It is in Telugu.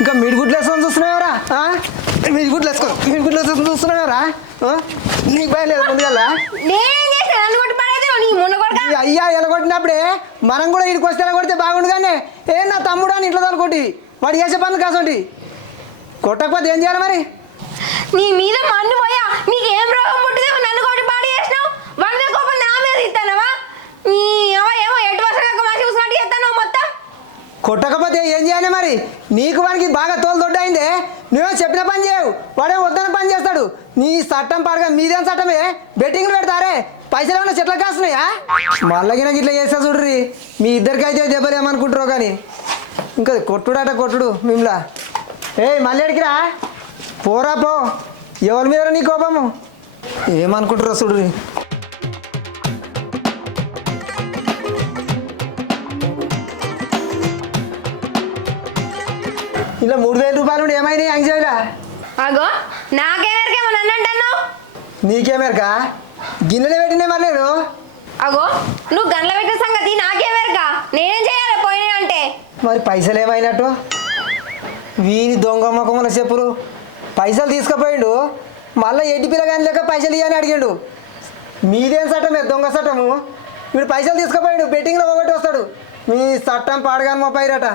ఇంకా మిడిగుడ్లు వేసుకొని చూస్తున్నావారా మిడిగుడ్లు వేసుకో మిడిగుడ్లు వేసుకొని చూస్తున్నావారా నీకు భయం లేదు ముందుగా అయ్యా ఎలగొట్టినప్పుడే మనం కూడా ఇడికి వస్తే ఎలగొడితే బాగుండు కానీ ఏ నా తమ్ముడు అని ఇంట్లో తనుకోటి వాడు చేసే పనులు కాసండి కొట్టకపోతే ఏం చేయాలి మరి నీ మీద మన్ను పోయా నీకు ఏం రోగం పుట్టిందో నన్ను కొట్టి పాడి చేసినావు వంద కోపం నా మీద ఇస్తానవా నీ ఏమో ఎటు వర్షాలకు మాసి చూసినట్టు చేస్తాను మొత్తం కొట్టకపోతే ఏం చేయాలి మరి నీకు వానికి బాగా తోలు దొడ్డైందే నువ్వే చెప్పిన పని చేయవు వాడే వద్దన పని చేస్తాడు నీ చట్టం పాడగా మీదేం చట్టమే బెట్టింగ్లు పెడతారే పైసలు ఏమన్నా చెట్ల కాస్తున్నాయా మళ్ళగిన ఇట్లా చేస్తా చూడ్రి మీ ఇద్దరికి అయితే దెబ్బలు ఏమనుకుంటారో కానీ ఇంకా కొట్టుడాట కొట్టుడు మిమ్లా మళ్ళీ ఎడికిరా పోరా పో ఎవరి మీద నీ కోపము ఏమనుకుంటారో చూడ్రి ఇలా 3000 రూపాయలు ఏమైనాయి అంజయ్యరా అగో నాకేమేరకేమో నన్ను అంటున్నావు నీకేమేరక గిన్నెలు పెట్టినే మరి నేను అగో నువ్వు గండ్ల పెట్టిన సంగతి నాకేమేరక నేనేం చేయాలి పోయినా అంటే మరి పైసలు ఏమైనట్టు వీని దొంగ ముఖముల చెప్పులు పైసలు తీసుకుపోయిండు మళ్ళీ ఎడ్డి పిల్లగాని లెక్క పైసలు ఇవ్వని అడిగిండు మీదేం చట్టమే దొంగ చట్టము వీడు పైసలు తీసుకుపోయిండు బెట్టింగ్లో ఒకటి వస్తాడు మీ చట్టం పాడగాని మా పైరట